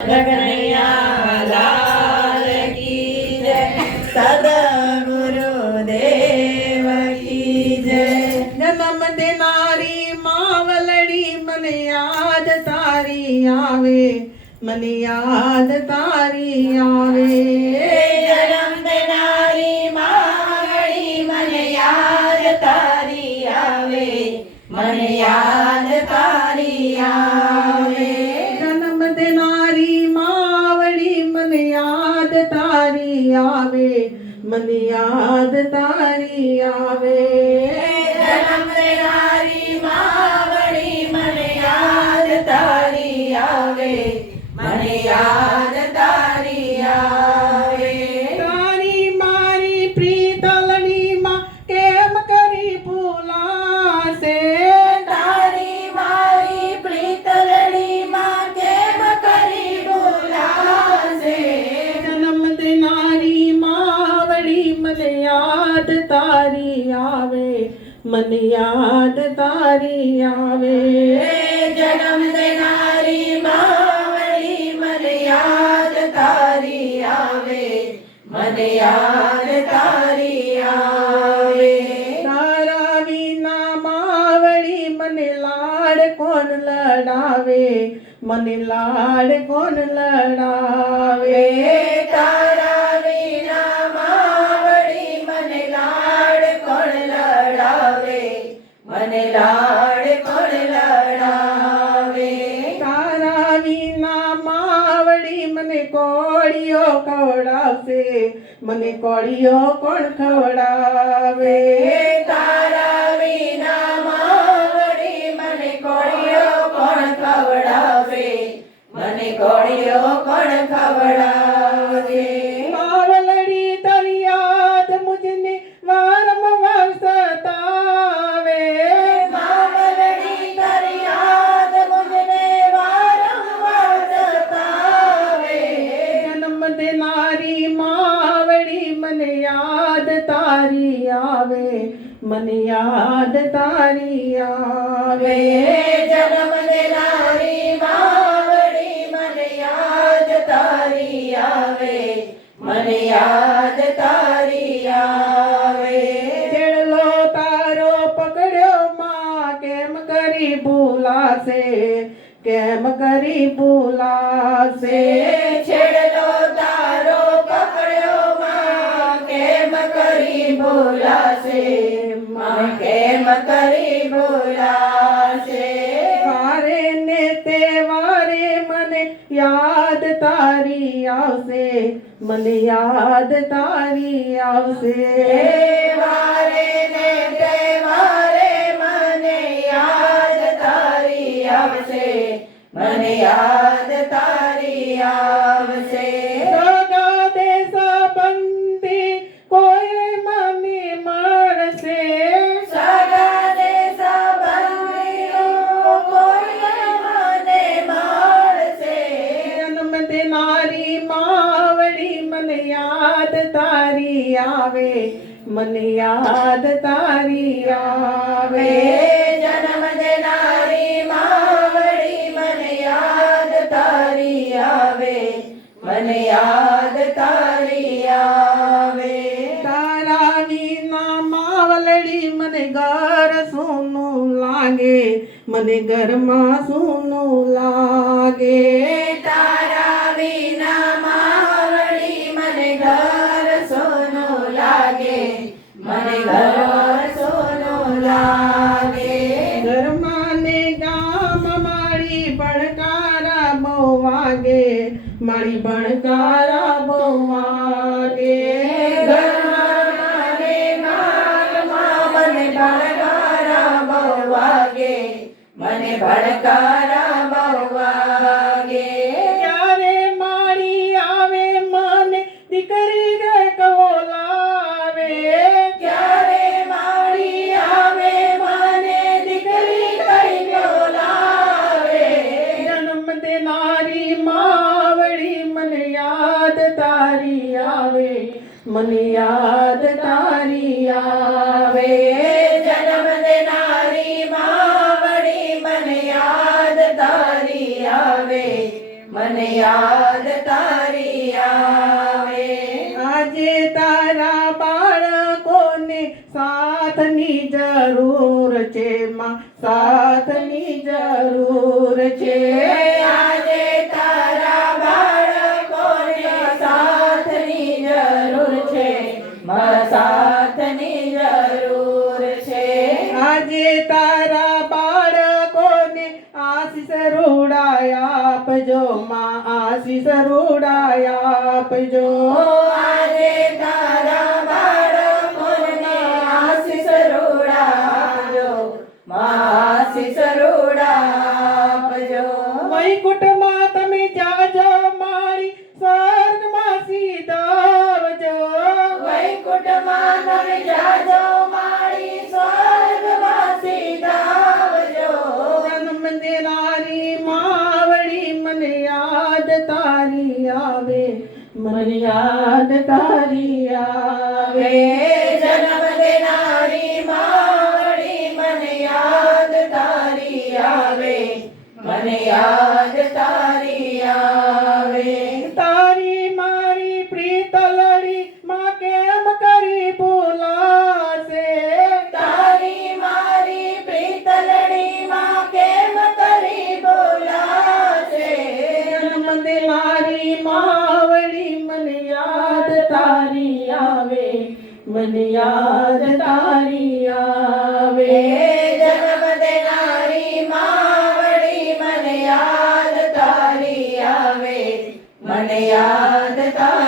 કનૈયા લાલ કી જય, સદગુરુદેવ કી જય। જન્મ દેનારી માવલડી મને યાદ તારી આવે, મને યાદ તારી આવે। જન્મ દેનારી માવડી મને યાદ તારી આવે, મને યાદ તારી આવે। જન્મ દેનારી માવડી મને યાદ તારી આવે, મને યાદ તારી આવે। જન્મ દેનારી માવડી મને યાદ તારી આવે, મને યાદ તારી આવે। તારી મારી પ્રીતલની માં કેમ કરી ભૂલાશે? તારી મારી પ્રીતલડી માં કેમ કરી ભૂલાશે? જન્મ દેનારી માવડી મને યાદ તારી આવે, મને યાદ તારી આવે। જન્મ દેનારી માવડી મને યાદ તારી આવે, મને યાદ તારી આવે। તારા વિના માવડી મને લાડ કોણ લડાવે, મને લાડ કોણ લડાવે। તારા વિના માવડી મને લાડ કોણ લડાવે, મને લાડ કોણ લડાવે। તારા વિના માવડી મને કોળીઓ ખવડાવશે, મને કોળીઓ કોણ ખવડાવે। તારા વિના માવડી મને કોળીઓ કોણ ખવડાવે, મને કોળીઓ કોણ ખવડાવે। માવલડી તારી યાદ મુજને વારંવાર સતાવે। માવલડી તારી યાદ મુજને વારંવાર સતાવે। જન્મ દેનારી માવડી મને યાદ તારી આવે, મને યાદ તારી આવે। જન્મ દેનારી માવડી મને યાદ તારી આવે, મને યાદ તારી આવે। છેડલો તારો પકડ્યો માં કેમ કરી ભૂલાશે, કેમ કરી ભૂલાશે। છેડલો તારો પકડ્યો માં કેમ કરી ભૂલાશે, માં કેમ કરી ભૂલાશે। વારે ને તહેવારે મને યાદ તારી આવશે, મને યાદ તારી આવશે। વારે ને તહેવારે મને યાદ તારી આવશે, મને યાદ તારી આવશે। સગા દેશા બંધી કોઈ મને મળશે, સગા દેશા બંધીઓ કોઈ મને મળશે। જન્મ દેનારી માવડી મને યાદ તારી આવે, મને યાદ તારી આવે। જન્મ દેનારી માવડી મને યાદ તારી આવે, મને યાદ તારી આવે। તારા વિના માવલડી મને ઘર સૂનું લાગે, મને ઘરમાં સૂનું લાગે। તારા વિના માવડી મને ઘર સોનું લાગે, મને ઘર સોનું લાગે। ઘરમાં ને ગામ મારી ભણકારા બહુ વાગે, મારી ભણકારા બહુ વાગે। ઘરમાં ને ગામમાં મને ભણકારા બહુ વાગે, મને ભણકારા બહુ વાગે। ત્યારે મારી આવે મને દીકરી બોલાવે, ક્યારે મારી આવે મને દીકરી કઈ બોલાવે। જન્મ દેનારી માવડી મને યાદ તારી આવે, મને યાદ તારી આવે। જન્મ દેનારી માવડી મને યાદ તારી આવે, મને યાદ યાદ તારી આવે આજે તારા બાળકોને સાથની જરૂર છે માં, સાથની જરૂર છે. આજે તારા બાળકોને સાથની જરૂર છે સાથની જરૂર છે આજે તારા બાળકોને આશીષ રૂડાયા આપજો માં, આશીષ રૂડાયા આપજો. આજે તારા બાળકોને આશીષ રૂડાવજો આશીષ રૂડાવજો વૈકુંઠમાં તમે જાજો મારી સ્વર્ગમાં સીધાવજો. વૈકુંઠમાં તમે જાજો મારી સ્વર્ગમાં સીધાવજો જન્મ દેનારી માવડી મને યાદ તારી આવે, મને યાદ તારી આવે. જન્મ દેનારી માવડી મને યાદ તારી આવે મને યાદ તારી આવે તારી મારી પ્રીતલડી માં કેમ કરી ભૂલાશે. તારી મારી પ્રીતલડી માં કેમ કરી બોલાશે જન્મ દેનારી માવડી મને યાદ તારી આવે, મને યાદ તારી આવે. જન્મ દેનારી માવડી મને યાદ તારી આવે મને યાદ તારી